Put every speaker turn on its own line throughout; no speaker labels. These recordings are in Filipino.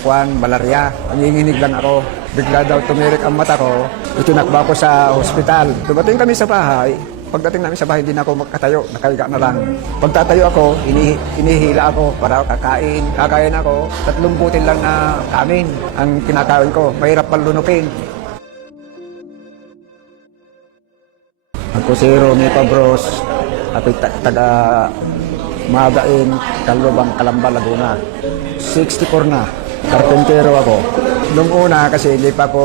kuan, malaria. Nanginginig lang ako. Bigla daw tumirik ang mata ko. Itinakba ko sa ospital. Dumating kami sa bahay. Pagdating namin sa bahay, hindi na ako makatayo. Nakahiga na lang. Pagtatayo ako, ini, inihila ako para kakain. Kakain ako. Tatlong butil lang na kanin ang kinakain ko. Mahirap palunukin. Ako si Romy Pabros. Ako'y ta- taga Magain, Calobang, Calamba, Laguna. 64 na. Karpentero ako. Nung una kasi hindi pa ako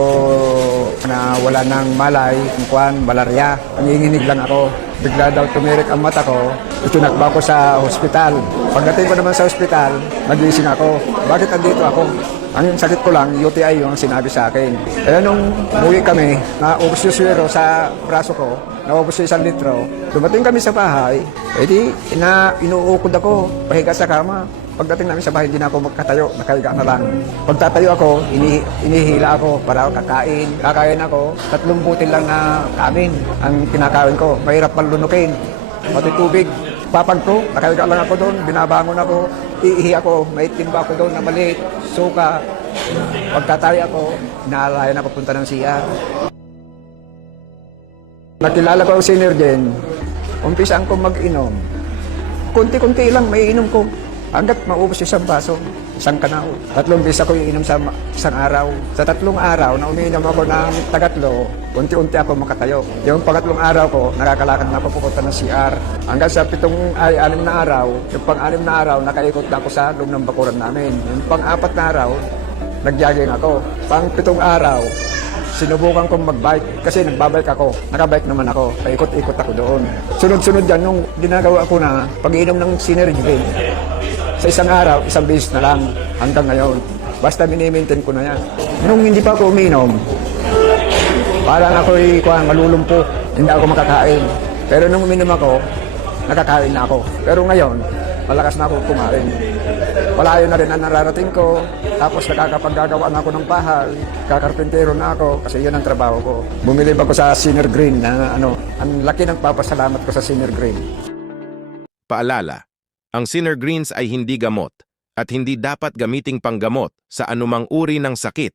na wala ng malay, kuan, malaria. Nanginginig lang ako. Bigla daw tumirik ang mata ko. Itinakba ko sa ospital. Pagdating ko naman sa ospital, nagising ako. Bakit andito ako? Ang sakit ko lang, UTI yung sinabi sa akin. Kaya nung umuwi kami, naubos yung swero sa braso ko, naubos yung isang litro. Dumating kami sa bahay, edi ina, inuukod ako, pahiga sa kama. Pagdating namin sa bahay, hindi na ako magkatayo, nakahiga na lang. Pagtatayo ako, ini, inihila ako para kakain. Kakain ako, tatlong butil lang na kanin ang kinakain ko. Mahirap palunukin, pati tubig. Papag ko, nakahiga lang ako doon, binabangon ako, iihi ako, may ako doon na maliit, suka. Pagkatayo ako, inaalaya na papunta ng CR. Nakilala ko ang Synergen, umpisaan ko mag-inom. Kunti-kunti lang may inom ko. Hanggat maubos isang baso, isang kanaw. Tatlong beses ako iinom sa isang araw. Sa tatlong araw na umiinom ako ng tagatlo, unti-unti ako makatayo. Yung pangatlong araw ko, nakakalakad na ako pupunta ng CR. Hanggang sa pitong ay anim na araw, yung pang-anim na araw, nakaikot na ako sa loob ng bakuran namin. Yung pang-apat na araw, nag-jogging ako. Pang-pitong araw, sinubukan kong mag-bike kasi nagbabike ako. Nakabike naman ako. Paikot-ikot ako doon. Sunod-sunod yan nung ginagawa ko na pag-inom ng Synergy sa isang araw, isang beses na lang hanggang ngayon. Basta minimaintain ko na yan. Nung hindi pa ako uminom, parang ako'y kuhan, malulumpo. Hindi ako makakain. Pero nung uminom ako, nakakain na ako. Pero ngayon, malakas na ako kumain. Malayo na rin ang nararating ko. Tapos nakakapaggagawa na ako ng bahay. Kakarpentero na ako kasi yun ang trabaho ko. Bumili pa ako sa Sinner Green na ano, ang laki ng papasalamat ko sa Sinner Green.
Paalala, ang Sinner Greens ay hindi gamot at hindi dapat gamiting panggamot sa anumang uri ng sakit